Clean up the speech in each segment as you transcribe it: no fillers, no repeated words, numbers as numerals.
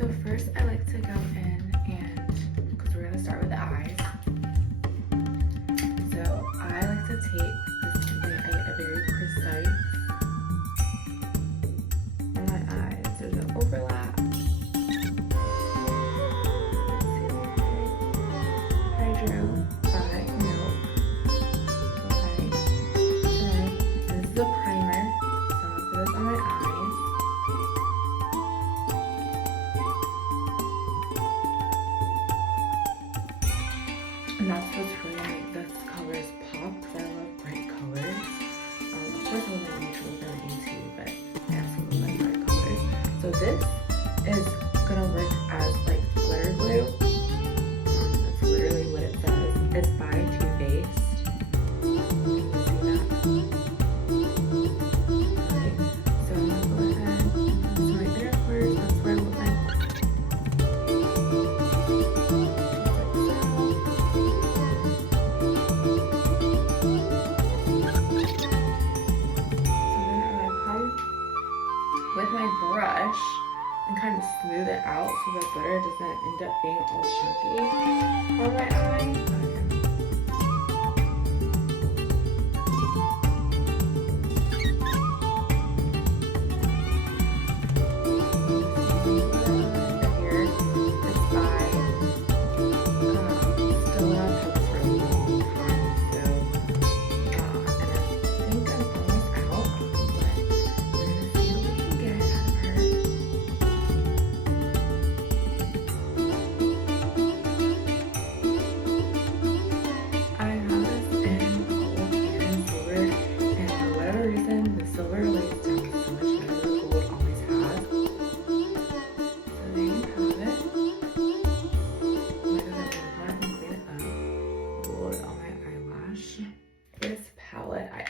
So first I like to go in and, because we're going to start with the eyes. So I like to take this, I get a very precise on my eyes. There's no overlap. Hydro by Milk. Okay. And this is a primer. So I'm going to put this on my eyes. And that's what's really make this colors pop, because I love bright colors. Of course I love my neutrals and into, but I absolutely like bright colors. So this is gonna work as like glitter glue. That's literally what it says. It's by Juvias. Can you see that? Okay. So I'm gonna go ahead and put some right there, of course. That's where I want my with my brush and kind of smooth it out so the glitter doesn't end up being all chunky on my eye.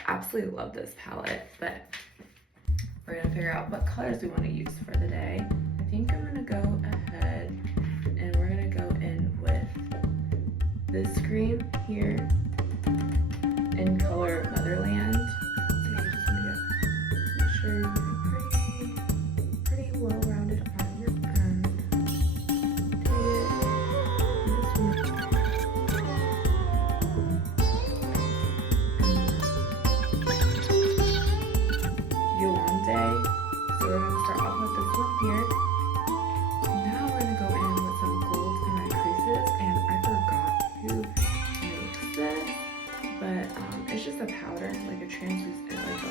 Absolutely love this palette, but we're gonna figure out what colors we want to use for the day. I think I'm gonna go ahead and we're gonna go in with this green here in color Motherland. So you just want to make sure you're pretty well rounded on your So we're going to start off with this one here. Now we're going to go in with some gold in my creases, and I forgot who makes this, but it's just a powder, like a translucent, like a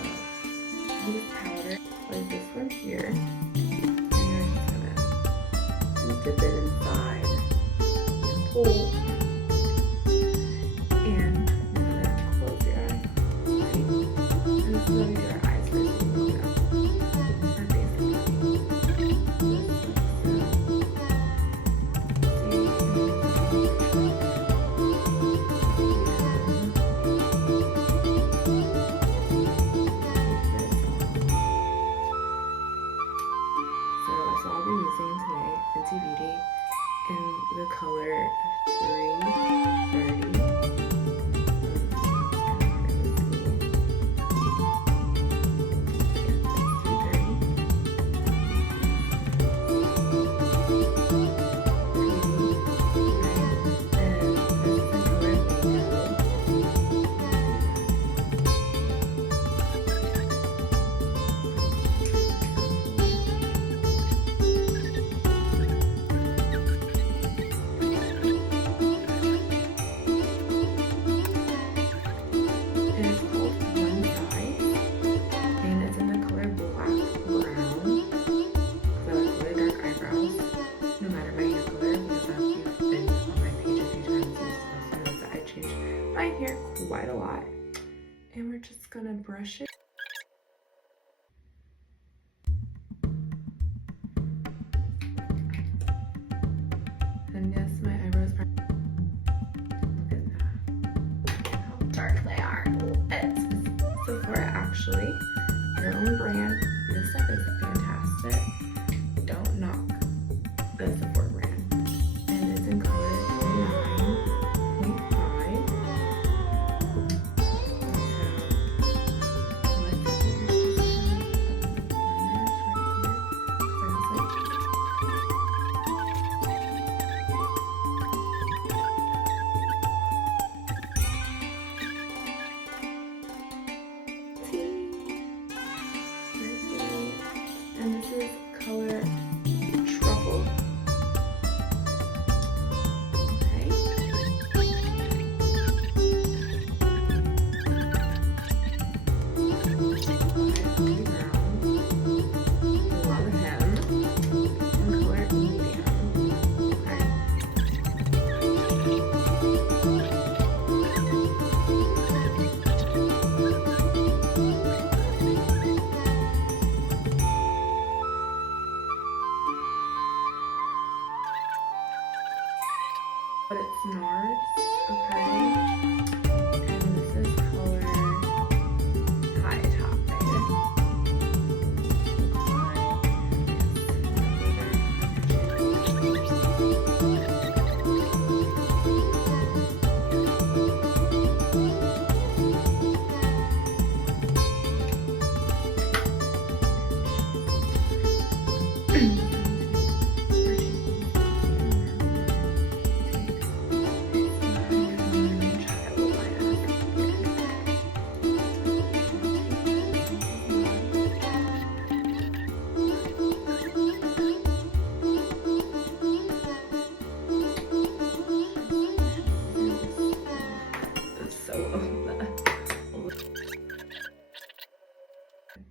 loose powder, like this one here. And you're just going to dip it inside and pull. And you're going to close your eye. See? And slow your eyes first. Beauty in the color 330. Quite a lot, and we're just gonna brush it. And yes, my eyebrows are, look at that, how dark they are. It's Sephora, actually, your own brand. This stuff is fantastic. Don't knock the Sephora brand, and it's in color 29.5. is color Truffle. Okay. Love him. And color Medium. Okay. But it's NARS, okay? And this is color High Top,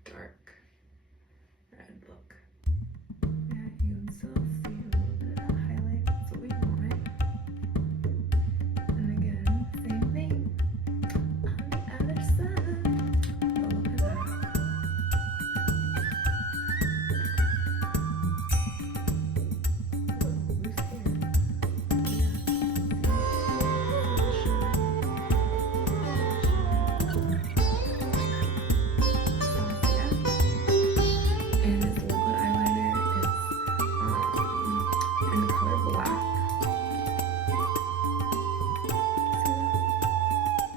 dark red look. Yeah, you can still see a little bit of highlight. That's what we want. And again, same thing on the other side. Oh, look at that. Oh, who's here? And this liquid eyeliner is in the color black.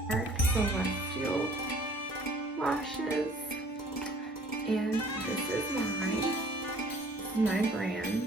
Dark Celestial lashes. And this is my brand.